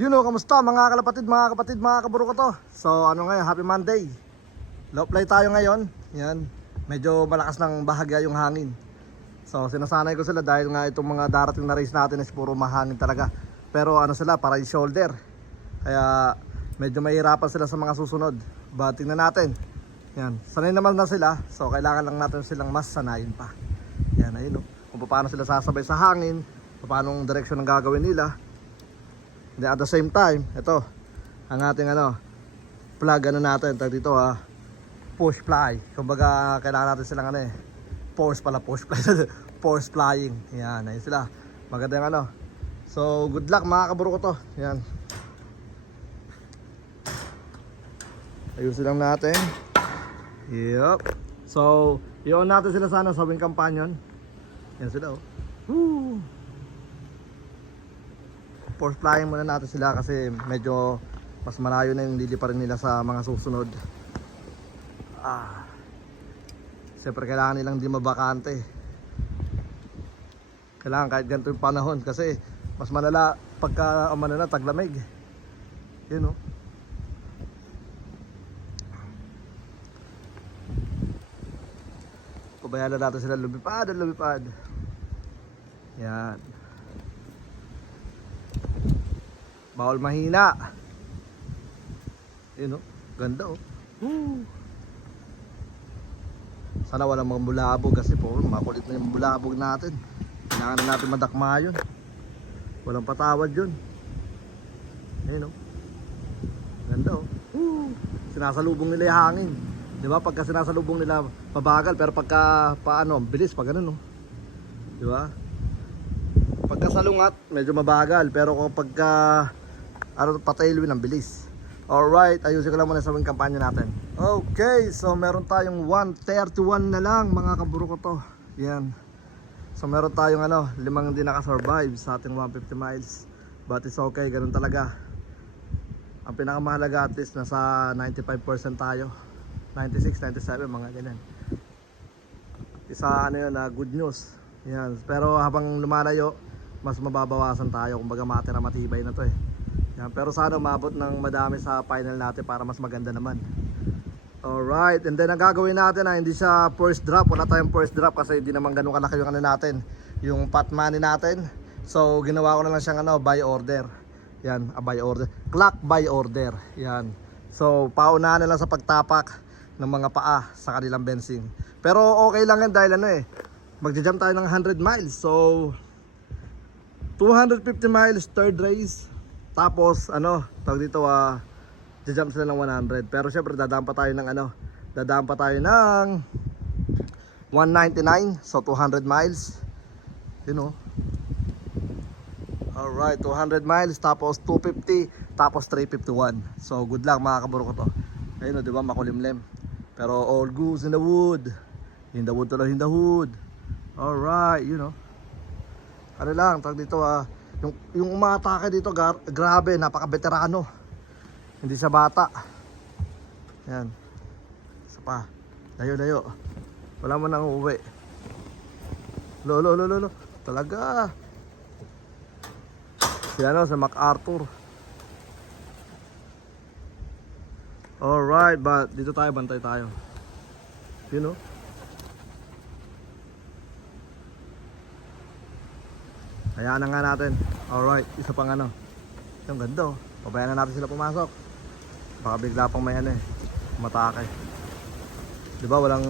Kamusta mga kalapatid, mga kapatid, mga kaburo ko to. So ano ngayon, happy Monday. Low fly tayo ngayon. Yan, medyo malakas ng bahagya yung hangin. So sinasanay ko sila dahil nga itong mga darating na race natin is puro mahangin talaga. Pero ano sila, para yung shoulder. Kaya medyo mahirapan sila sa mga susunod. But tingnan natin. Yan, sanay naman na sila. So kailangan lang natin silang mas sanayin pa. Yan, ayun kung paano sila sasabay sa hangin, paano ang direksyon ng gagawin nila. At the same time, ito ang ating plug natin, tag dito push fly. Kumbaga kailangan natin silang push fly. Force flying. Yan, ayun sila. Maganda yung So good luck mga kaburo ko to. Yan. Ayusin lang natin. Yup. So i-on natin sila sana sa wing companion. Yan sila Woo! Force flying muna natin sila kasi medyo mas malayo na yung liliparin nila sa mga susunod. Siyempre kailangan nilang di mabakante. Kailangan kahit ganito yung panahon kasi mas malala pagka taglamig. Yun Pabayaan na natin sila lumipad. Yan. Bawal mahina. Yun ganda Woo! Sana walang mga bulabog kasi makulit na yung bulabog natin. Kailangan na natin madakma yun. Walang patawad yun. Ayun ganda Woo! Sinasalubong nila yung hangin. Diba? Pagka sinasalubong nila mabagal, pero pagka bilis pag ganun Diba? Pagka salungat medyo mabagal, pero kapag patailwin ang bilis. Alright, ayusin ko lang muna sa wing kampanya natin. Okay, so meron tayong 131 na lang mga kaburo ko to. Yan. So meron tayong 5 hindi nakasurvive sa ating 150 miles. But it's okay, ganun talaga. Ang pinakamahalaga at least nasa 95% tayo. 96, 97, mga ganyan. Isa good news. Yan. Pero habang lumalayo, mas mababawasan tayo. Kumbaga matibay na to Yan, pero sana umabot ng madami sa final natin para mas maganda naman. Alright, and then ang gagawin natin hindi siya first drop. Wala tayong first drop kasi hindi naman ganun kalaki yung natin, yung pot money natin. So ginawa ko na lang siyang buy order. Yan, buy order, clock buy order. Yan. So paunahan na lang sa pagtapak ng mga paa sa kanilang benzing. Pero okay lang yan dahil magja-jump tayo ng 100 miles. So 250 miles third race. Tapos tawag dito jump sila ng 100. Pero syempre dadaan pa tayo ng 199. So 200 miles. Alright, 200 miles tapos 250 tapos 351. So good luck mga kaburo ko to. Ayun diba, makulimlim. Pero all goes in the wood. In the wood tuloy, in the hood. Alright, ano lang, tawag dito yung umatake dito, grabe, napaka-veterano. Hindi siya bata. Yan. Isa pa. Layo. Wala mo nang uuwi. Lo. Talaga. Si MacArthur. Alright, but dito tayo, bantay tayo. Hayaan na nga natin. Alright, isa pang yung ganda pabayaan na natin sila pumasok. Baka bigla pang may matake. Diba walang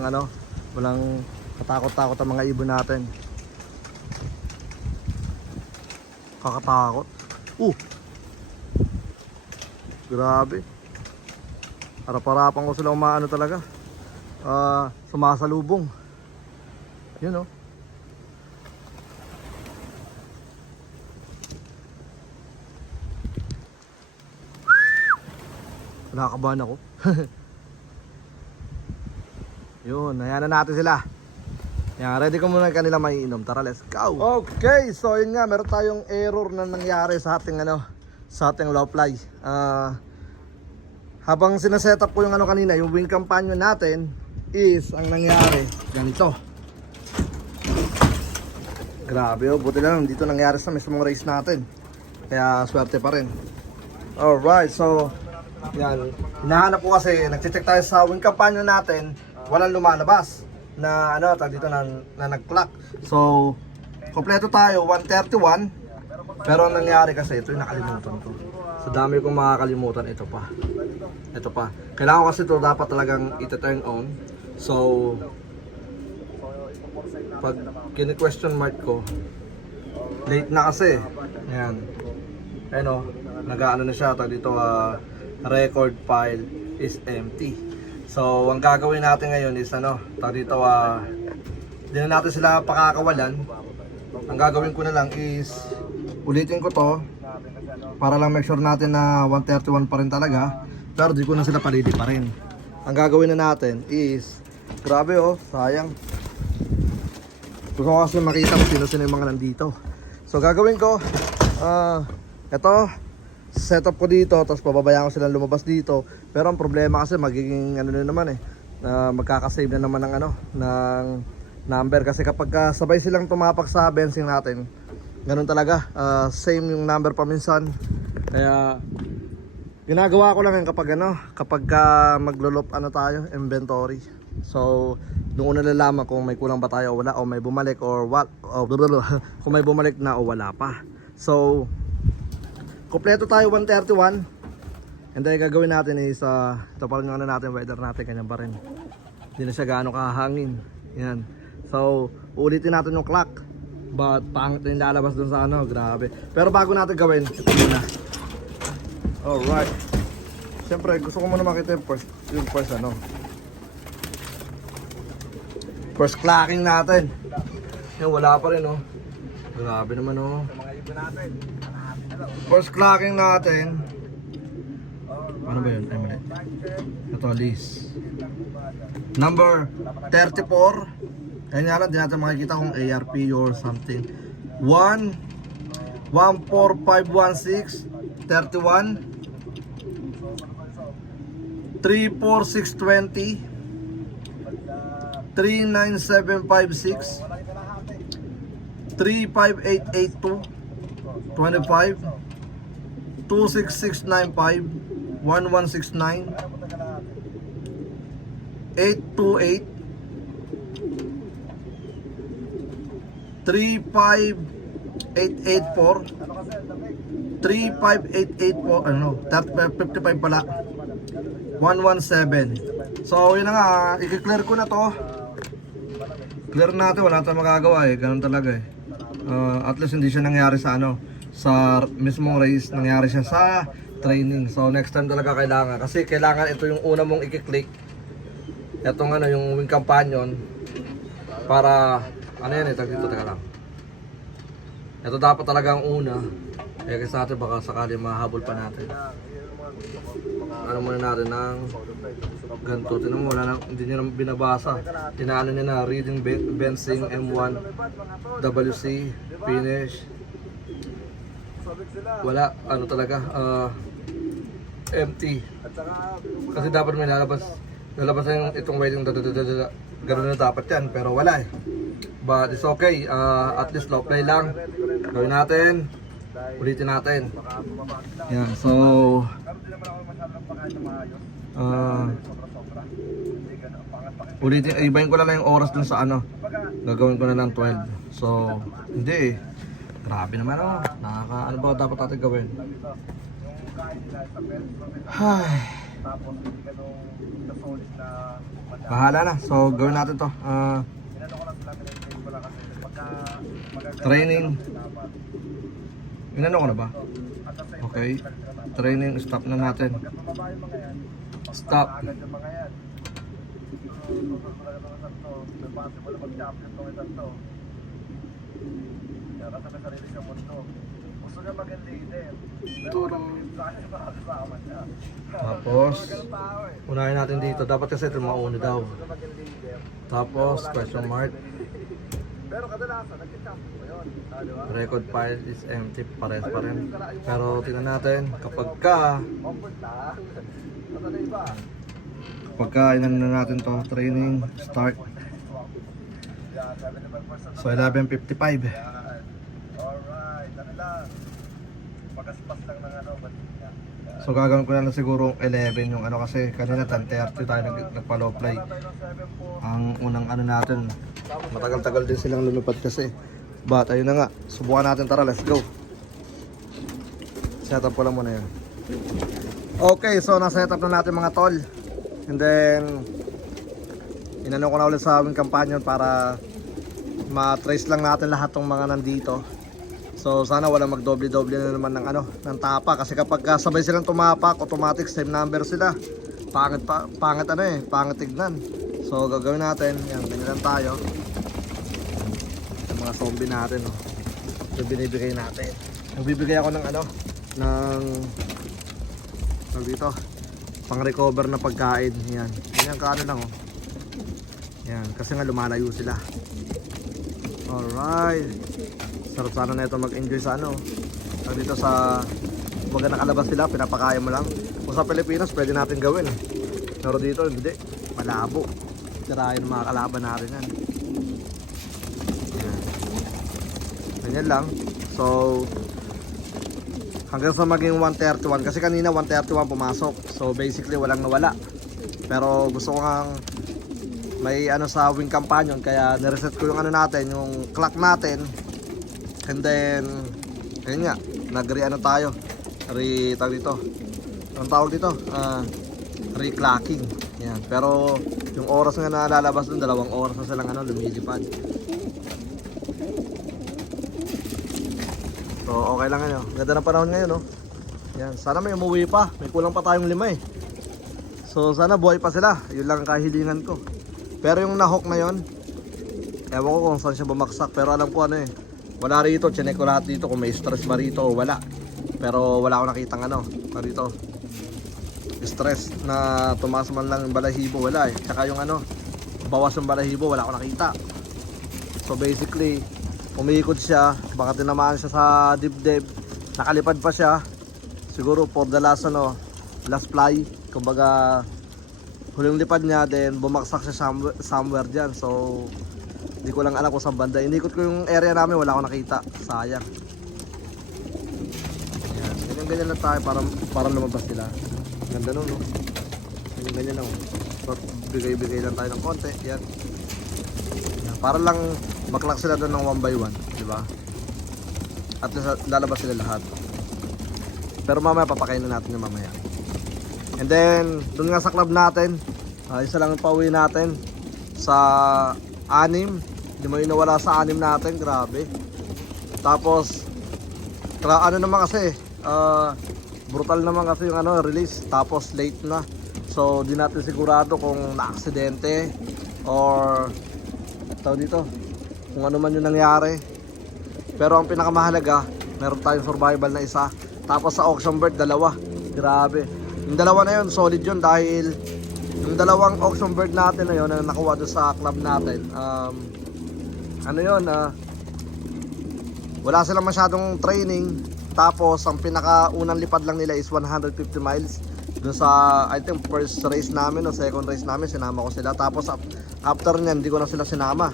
walang katakot-takot ang mga ibon natin. Kakatakot. Grabe. Harap-harapan ko sila talaga. Sumasalubong. Nakakabahan ako. Yun, hayaan na natin sila. Yan, ready ko muna kanila maiinom. Tara, let's go. Okay, so yun nga, meron tayong error na nangyari sa ating sa ating low fly. Habang sinaset up ko yung kanina, yung wing companion natin is ang nangyari ganito. Grabe buti lang dito nangyari sa mismong race natin. Kaya swerte pa rin. Alright, so yan. Hinahanap ko kasi, nag-check tayo sa wing kampanya natin, walang lumalabas na ano, dito na nag-clock. So, kompleto tayo, 131. Pero ang nangyari kasi, ito yung nakalimutan ko. Sa dami kong makakalimutan, ito pa. Ito pa. Kailangan ko kasi ito dapat talagang ita-turn on. So, pag kini-question mark ko, late na kasi. Ayan. Ano, nag-ano na siya, dito record file is empty. So, ang gagawin natin ngayon is ano, dito hindi na natin sila pakakawalan. Ang gagawin ko na lang is ulitin ko to para lang make sure natin na 131 pa rin talaga, pero di ko na sila palili pa rin. Ang gagawin na natin is, grabe oh, sayang. Gusto ko kasi makita kung sino-sino yung mga nandito. So gagawin ko, ito, setup ko dito, tapos pababayaan ko silang lumabas dito. Pero ang problema kasi magiging ano na naman magkakasave na naman ng ng number. Kasi kapag sabay silang tumapak sa bensing natin, ganun talaga, same yung number pa minsan. Kaya ginagawa ko lang yan kapag maglolop tayo, inventory. So doon ko nalalaman kung may kulang ba tayo o wala, o may bumalik or what, kung may bumalik na o wala pa. So kompleto tayo 131. And then gagawin natin is ito pa rin yung natin, weather natin ganyan pa rin. Hindi na siya gaano kahangin. Yan. So ulitin natin yung clock. But pangit na yung lalabas dun sa grabe. Pero bago natin gawin, ito muna. Alright. Siyempre gusto ko muna makita yung first first clocking natin. Yan, wala pa rin Grabe naman First clocking natin. Ano ba yun? Ay mali. Ito list number 34. Kaya nga lang, di natin makikita kung ARP or something. 14516 31 34620 39756 35882 25 26695 1169 828 35884 35884 55 pala 117. So yun na nga, i-clear ko na to. Clear natin, wala tayong magagawa ganun talaga at least hindi siya nangyari sa sa mismong race, nangyari siya sa training. So next time talaga kailangan, kasi kailangan ito yung una mong i-click, etong yung wing companion, para yan dito, teka lang. Ito dapat talaga ang una. Kaya sa atin baka sakali mahabol pa natin. Muna natin ng ganito. Tinan mo, hindi nyo naman binabasa. Tinaano nyo na, reading benzing M1 WC finish. Wala, talaga, empty. Kasi dapat may lalabas na itong waiting gano'n na dapat yan, pero wala But it's okay, at least low play lang. Gawin natin, ulitin natin. Yan, so ulitin, ibahin ko lang yung oras dun sa gagawin ko na lang 12. So hindi grabe naman nakaka ba dapat natin gawin. Bahala na, so gawin natin to. Training, inano ko na ba? Okay, training, stop na natin. Stop. Tapos unahin natin dito, dapat kasi ito mauna daw. Tapos question mark. Pero kadalasan nagka-champion ko yun. Record file is empty, pares pa rin. Pero tingnan natin kapag inano na natin to, training start. So 11:55. Alright, lang. Pagaspas lang ng batika. So gagawin ko na lang siguro 11 yung ano kasi kanina 10:30 tayo nagpa-low fly. Ang unang ano natin, matagal-tagal din silang lumipad kasi. But ayun na nga, subukan natin, tara, let's go. Setup ko lang muna yun. Okay, so na-setup na natin mga tol. And then inano ko na ulit sa aming companion para ma-trace lang natin lahat ng mga nandito. So sana wala magdoble-doble na naman ng ano, ng tapa kasi kapag sabay silang tumapak, automatic same number sila. Pangit ano eh, pangit tignan. So gagawin natin, yan, ganyan lang tayo. Yung mga zombie natin, no. So binibigay natin. Nagbibigay ako ng ano, ng dito, pang recover na pagkain. Yan, ganyan kaano lang, oh. Yan, kasi nga lumalayo sila. Alright. Sarap sana na ito mag-enjoy sa ano. Dito sa wag nakalabas sila, pinapakaya mo lang. Kung sa Pilipinas pwede natin gawin. Pero dito hindi, malabo. Tirahin mga kalaban natin yan. Yan. Ganyan lang. So hanggang sa maging 131 kasi kanina 131 pumasok. So basically walang nawala. Pero gusto ko ngang may ano sa wing companion kaya nireset ko yung ano natin, yung clock natin. And then ayun nga, nag-re-ano tayo, tawag dito, anong tawag dito? Re-clocking. Yan. Pero yung oras nga na lalabas dun, 2 oras na silang ano, lumilipad. So okay lang ano, ganda ng panahon ngayon, no? Yan, sana may umuwi pa, may kulang pa tayong 5 eh. So sana buhay pa sila, yun lang ang kahilingan ko. Pero yung nahok na yun, ewan ko kung saan siya bumaksak, pero alam ko ano eh, wala rito, chinek ko lahat dito kung may stress ba rito o wala. Pero wala akong nakitang ano, dito stress na tumaas man lang yung balahibo, wala eh. Tsaka yung ano, bawas yung balahibo, wala akong nakita. So basically, umiikot siya, baka tinamaan siya sa dibdib, nakalipad pa siya. Siguro for the last ano, last fly, kumbaga huling lipad niya, then bumaksak siya somewhere dyan. So hindi ko lang alam kung saan banda. Inikot ko yung area namin, wala akong nakita. Sayang. Ayan, ganyan-ganyan lang tayo para lumabas sila. Ganda nun, no? Ganyan-ganyan lang. So, bigay-bigay lang tayo ng konti. Yan. Ayan, para lang maklak sila doon ng 1 by 1. Diba? At lalabas sila lahat. Pero mamaya papakainin natin yung mamaya. And then, doon nga sa club natin, isa lang yung pauwi natin sa 6. Hindi mo yung nawala sa 6 natin, grabe. Tapos ano naman kasi, brutal naman kasi yung ano, release. Tapos late na. So di natin sigurado kung na-aksidente or tawag dito, kung ano man yung nangyari. Pero ang pinakamahalaga, meron tayong survival na isa. Tapos sa auction bird, 2. Grabe. Yung 2 na yun, solid yun dahil yung 2 auction bird natin na yun na nakuha doon sa club natin, ano yun, wala silang masyadong training. Tapos ang pinakaunang lipad lang nila is 150 miles doon sa, I think, first race namin o second race namin, sinama ko sila. Tapos after nyan, hindi ko na sila sinama.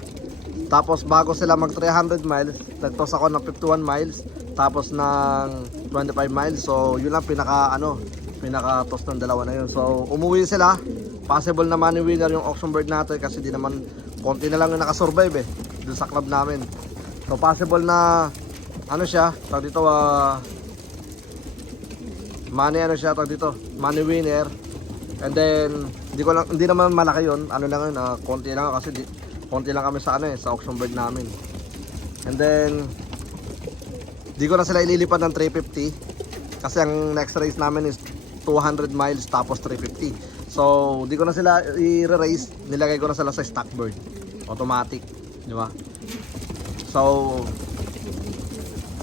Tapos bago sila mag 300 miles, nagtos ako ng 51 miles, tapos ng 25 miles. So yun lang pinaka-toss ng 2 na yun. So umuwi sila. Possible naman ni winner yung auction bird natin kasi di naman, konti na lang yung nakasurvive eh doon sa club namin. So possible na ano siya, tawag dito, money winner. And then hindi naman malaki yun, ano lang yun, konti lang kasi konti lang kami sa sa auction bird namin. And then di ko na sila ililipad ng 350 kasi ang next race namin is 200 miles tapos 350. So di ko na sila i-race, nilagay ko na sila sa stock bird, automatic, di ba? So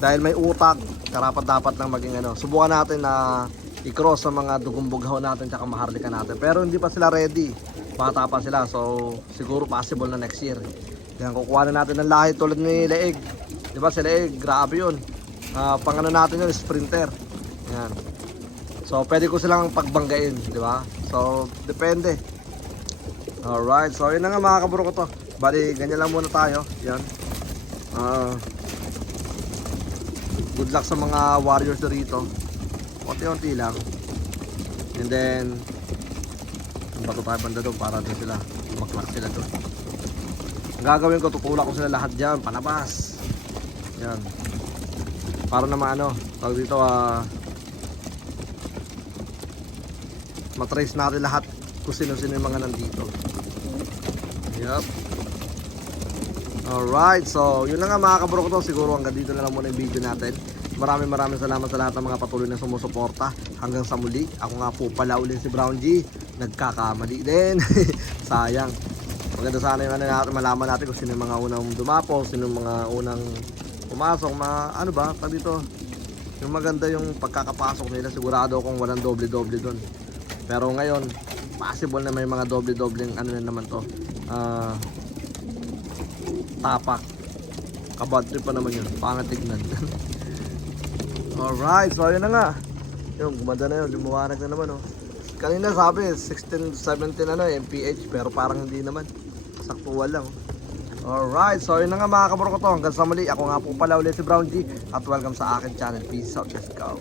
dahil may utak, karapat dapat lang maging ano. Subukan natin na i-cross sa mga dugong bughaw natin tsaka maharlika natin. Pero hindi pa sila ready. Bata pa sila. So siguro possible na next year. Yan, kukuha na natin ng lahi tulad ni Leeg. Di ba si Leeg, grabe yun. Pangano natin yun, sprinter. Yan. So pwede ko silang pagbanggain, di ba? So depende. Alright, so yun na nga mga kaburo ko to. Bali, ganyan lang muna tayo. Yan. Good luck sa mga warriors na rito. Unti-unti lang. And then, ang bato tayo banda doon para doon sila, maklak sila doon. Ang gagawin ko, tutulak ko sila lahat dyan, panabas. Yan. Para naman ano, tawag dito, matrace natin lahat kung sino-sino yung mga nandito. Yup. Alright, so yun na nga mga kabro ko to. Siguro hanggang dito na lang muna yung video natin. Maraming salamat sa lahat ng mga patuloy na sumusuporta. Hanggang sa muli, ako nga po pala ulit si Brown G. Nagkakamali din. Sayang. Maganda sana yung ano natin, malaman natin kung sino yung mga unang dumapo, sino yung mga unang pumasok, mga ano ba, pag dito. Yung maganda yung pagkakapasok nila, sigurado akong walang doble-doble doon. Pero ngayon, possible na may mga doble-doble ano na naman to. Tapak. Kabad trip pa naman yun. Pangat tignan. Alright, so yun na nga. Yung gumanda na yun, lumuwanag na naman oh. Kanina sabi 16, 17 ano MPH pero parang hindi naman. Saktuan lang. Alright, so yun na nga mga kabro ko to. Hanggang sa muli, ako nga po pala ulit si Brown G. At welcome sa akin channel. Peace out, let's go.